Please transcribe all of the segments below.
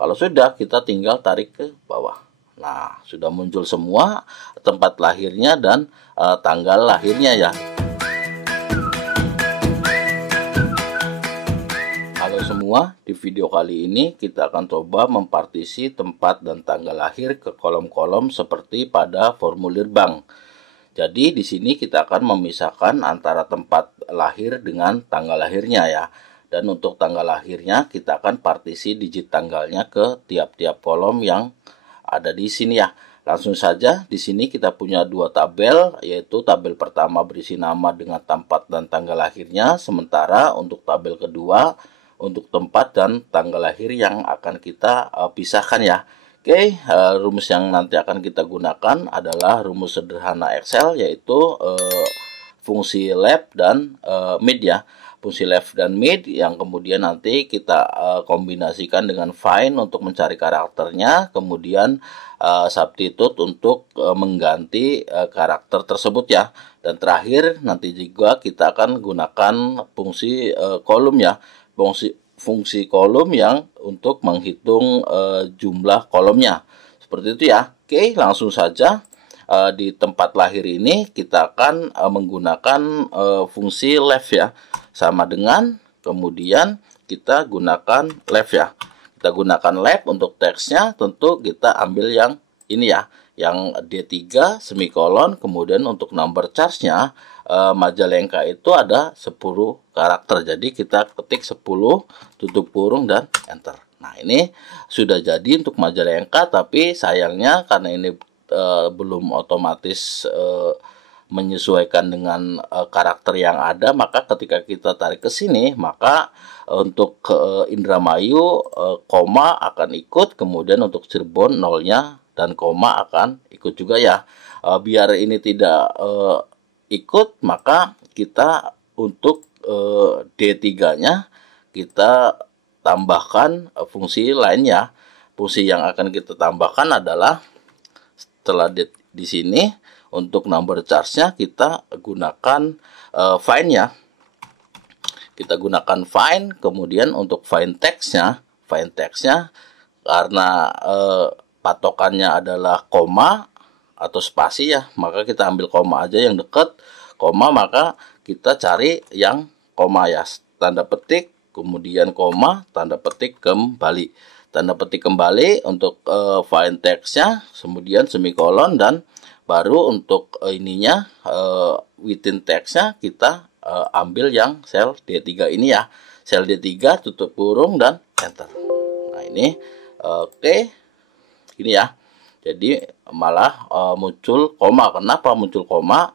Kalau sudah, kita tinggal tarik ke bawah. Nah, sudah muncul semua tempat lahirnya dan tanggal lahirnya ya. Halo semua, di video kali ini kita akan coba mempartisi tempat dan tanggal lahir ke kolom-kolom seperti pada formulir bank. Jadi di sini kita akan memisahkan antara tempat lahir dengan tanggal lahirnya ya. Dan untuk tanggal lahirnya kita akan partisi digit tanggalnya ke tiap-tiap kolom yang ada di sini ya. Langsung saja di sini kita punya dua tabel, yaitu tabel pertama berisi nama dengan tempat dan tanggal lahirnya, sementara untuk tabel kedua untuk tempat dan tanggal lahir yang akan kita pisahkan ya. Oke, rumus yang nanti akan kita gunakan adalah rumus sederhana Excel, yaitu fungsi left dan mid ya. Fungsi left dan mid yang kemudian nanti kita kombinasikan dengan find untuk mencari karakternya, kemudian substitute untuk mengganti karakter tersebut ya. Dan terakhir nanti juga kita akan gunakan fungsi kolom ya. Fungsi kolom yang untuk menghitung jumlah kolomnya. Seperti itu ya. Oke, langsung saja. Di tempat lahir ini kita akan menggunakan fungsi left ya. Sama dengan kemudian kita gunakan left ya. Kita gunakan left untuk teksnya, tentu kita ambil yang ini ya, yang D3 semikolon, kemudian untuk number charge-nya Majalengka itu ada 10 karakter. Jadi kita ketik 10 tutup kurung dan enter. Nah, ini sudah jadi untuk Majalengka, tapi sayangnya karena ini belum otomatis menyesuaikan dengan karakter yang ada, maka ketika kita tarik ke sini, maka untuk Indramayu koma akan ikut, kemudian untuk Cirebon nolnya dan koma akan ikut juga ya. Biar ini tidak ikut, maka kita untuk D3-nya kita tambahkan fungsi lainnya. Fungsi yang akan kita tambahkan adalah setelah di sini untuk number charge-nya kita gunakan find ya. Kita gunakan find, kemudian untuk find text-nya karena patokannya adalah koma atau spasi ya, maka kita ambil koma aja yang dekat koma, maka kita cari yang koma ya. Tanda petik, kemudian koma, tanda petik kembali. Tanda petik kembali untuk find text-nya, kemudian semikolon, dan baru untuk ininya within text-nya kita ambil yang sel D3 ini ya. Sel D3 tutup kurung dan enter. Nah, ini oke. Ini ya. Jadi malah muncul koma. Kenapa muncul koma?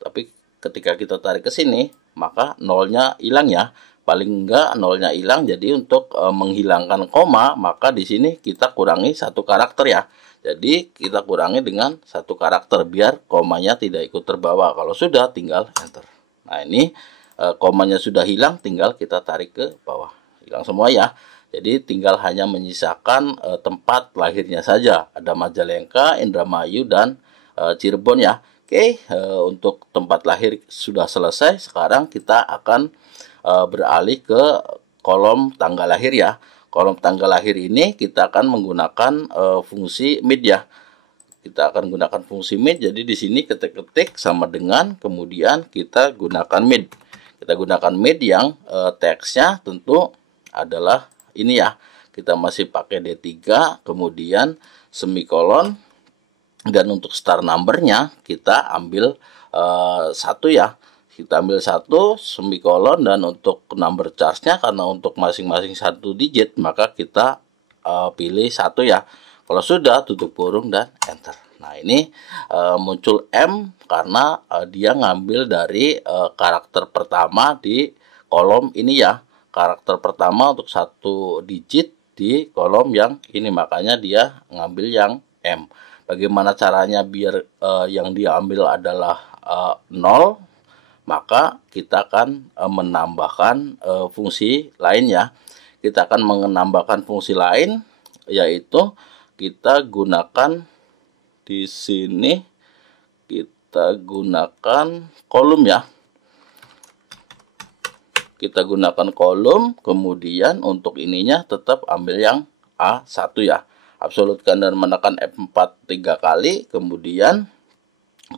Tapi ketika kita tarik ke sini, maka nolnya hilang ya. Paling enggak nolnya hilang. Jadi untuk menghilangkan koma, maka di sini kita kurangi satu karakter ya. Jadi kita kurangi dengan satu karakter biar komanya tidak ikut terbawa. Kalau sudah, tinggal enter. Nah, ini komanya sudah hilang, tinggal kita tarik ke bawah. Hilang semua ya. Jadi tinggal hanya menyisakan tempat lahirnya saja. Ada Majalengka, Indramayu, dan Cirebon ya. Oke, untuk tempat lahir sudah selesai. Sekarang kita akan beralih ke kolom tanggal lahir ya. Kolom tanggal lahir ini kita akan menggunakan fungsi mid ya. Kita akan gunakan fungsi mid. Jadi di sini ketik-ketik sama dengan kemudian kita gunakan mid. Kita gunakan mid yang teksnya tentu adalah ini ya. Kita masih pakai D3, kemudian semikolon, dan untuk star numbernya kita ambil satu ya. Kita ambil satu semikolon, dan untuk number charge-nya karena untuk masing-masing satu digit, maka kita pilih satu ya. Kalau sudah, tutup kurung dan enter. Nah, ini muncul M karena dia ngambil dari karakter pertama di kolom ini ya. Karakter pertama untuk satu digit di kolom yang ini, makanya dia ngambil yang M. Bagaimana caranya biar yang dia ambil adalah 0? Maka kita akan menambahkan fungsi lainnya. Kita akan menambahkan fungsi lain, yaitu kita gunakan di sini, kita gunakan kolom ya. Kita gunakan kolom, kemudian untuk ininya tetap ambil yang A1 ya. Absolutkan dan menekan F4 3 kali, kemudian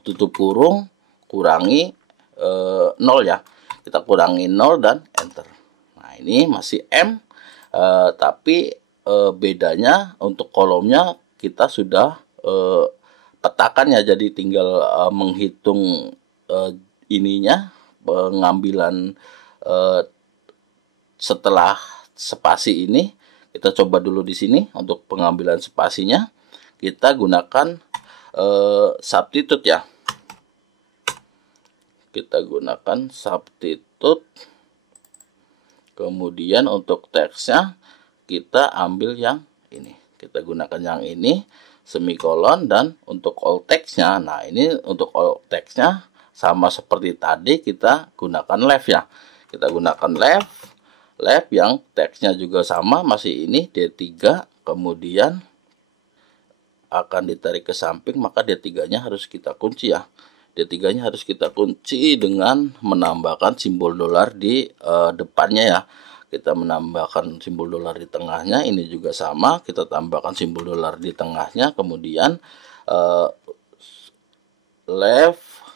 tutup kurung, kurangi 0 ya. Kita kurangi 0 dan enter. Nah, ini masih M, tapi bedanya untuk kolomnya kita sudah petakan ya, jadi tinggal menghitung ininya, pengambilan setelah spasi ini. Kita coba dulu di sini untuk pengambilan spasinya. Kita gunakan substitute ya. Kita gunakan substitute. Kemudian untuk teksnya kita ambil yang ini. Kita gunakan yang ini, semikolon, dan untuk all text-nya. Nah, ini untuk all text-nya sama seperti tadi, kita gunakan left ya. Kita gunakan left yang teksnya juga sama, masih ini D3, kemudian akan ditarik ke samping, maka D3-nya harus kita kunci ya. D3-nya harus kita kunci dengan menambahkan simbol dolar di depannya ya. Kita menambahkan simbol dolar di tengahnya, ini juga sama, kita tambahkan simbol dolar di tengahnya, kemudian left,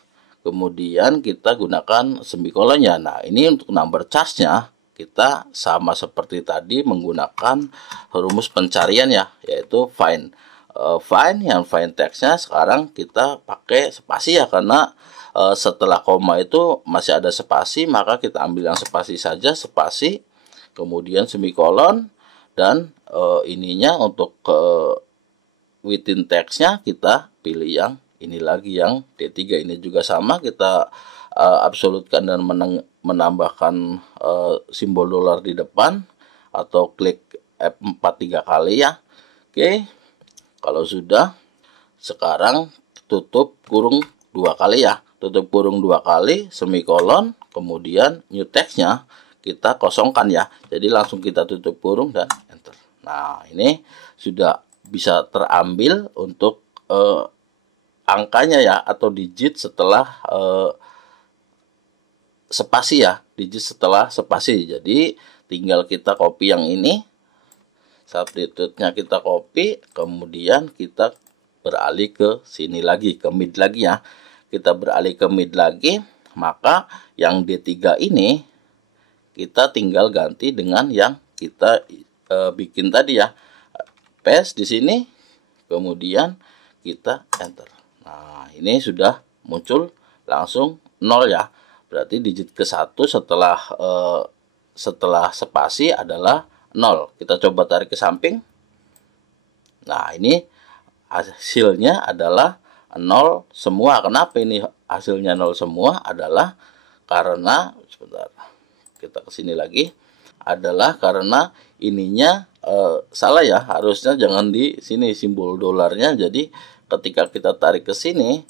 kemudian kita gunakan semikolon ya. Nah, ini untuk number charge-nya kita sama seperti tadi menggunakan rumus pencarian ya, yaitu find. Yang find text-nya sekarang kita pakai spasi ya, karena setelah koma itu masih ada spasi, maka kita ambil yang spasi saja, spasi, kemudian semikolon, dan ininya untuk within text-nya kita pilih yang ini lagi, yang D3. Ini juga sama, kita absolutkan dan menambahkan simbol dolar di depan, atau klik F4 3 kali ya. Oke, kalau sudah, sekarang tutup kurung 2 kali ya. Tutup kurung 2 kali, semikolon, kemudian new text-nya kita kosongkan ya. Jadi langsung kita tutup kurung dan enter. Nah, ini sudah bisa terambil untuk angkanya ya, atau digit setelah spasi ya, digit setelah spasi. Jadi tinggal kita copy yang ini, substitute-nya kita copy, kemudian kita beralih ke sini lagi, ke mid lagi ya. Kita beralih ke mid lagi, maka yang D3 ini kita tinggal ganti dengan yang kita bikin tadi ya. Paste di sini, kemudian kita enter. Nah, ini sudah muncul langsung 0 ya. Berarti digit ke-1 setelah spasi adalah 0. Kita coba tarik ke samping. Nah, ini hasilnya adalah 0 semua. Kenapa ini hasilnya 0 semua? Adalah karena, sebentar, kita ke sini lagi, adalah karena ininya salah ya. Harusnya jangan di sini simbol dolarnya. Jadi ketika kita tarik ke sini,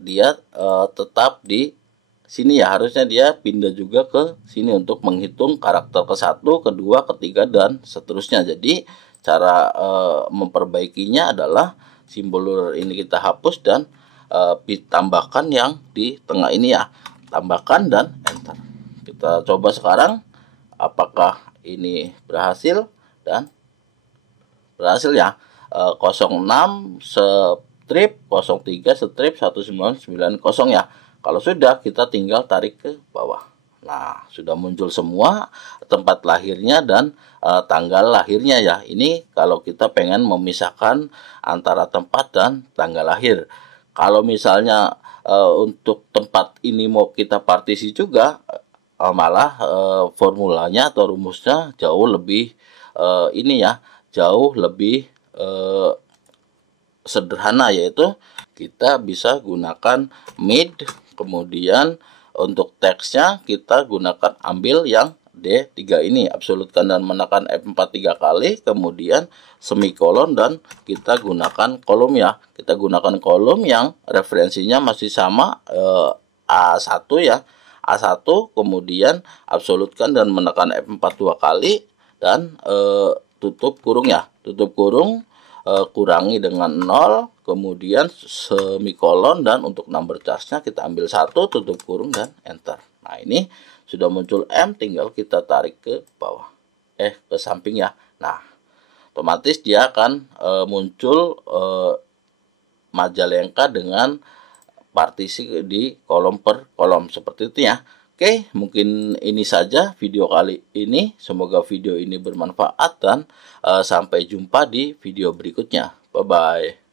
dia tetap di sini ya, harusnya dia pindah juga ke sini untuk menghitung karakter ke-1, kedua, ketiga, dan seterusnya. Jadi cara memperbaikinya adalah simbol dolar ini kita hapus dan ditambahkan yang di tengah ini ya. Tambahkan dan enter. Kita coba sekarang apakah ini berhasil, dan berhasil ya. 06 strip 03 strip 1990 ya. Kalau sudah, kita tinggal tarik ke bawah. Nah, sudah muncul semua tempat lahirnya dan tanggal lahirnya ya. Ini kalau kita pengen memisahkan antara tempat dan tanggal lahir. Kalau misalnya untuk tempat ini mau kita partisi juga, malah formulanya atau rumusnya jauh lebih ini ya, jauh lebih sederhana, yaitu kita bisa gunakan mid, kemudian untuk teksnya kita gunakan ambil yang D3 ini, absolutkan dan menekan F4 3 kali, kemudian semikolon, dan kita gunakan kolom ya. Kita gunakan kolom yang referensinya masih sama, A1 ya. A1, kemudian absolutkan dan menekan F4 2 kali, dan tutup kurung ya. Tutup kurung, kurangi dengan 0, kemudian semikolon, dan untuk number charge-nya kita ambil 1, tutup kurung, dan enter. Nah, ini sudah muncul M, tinggal kita tarik ke bawah, ke samping ya. Nah, otomatis dia akan muncul Majalengka dengan partisi di kolom per kolom seperti itu ya. Oke, mungkin ini saja video kali ini. Semoga video ini bermanfaat dan sampai jumpa di video berikutnya. Bye bye.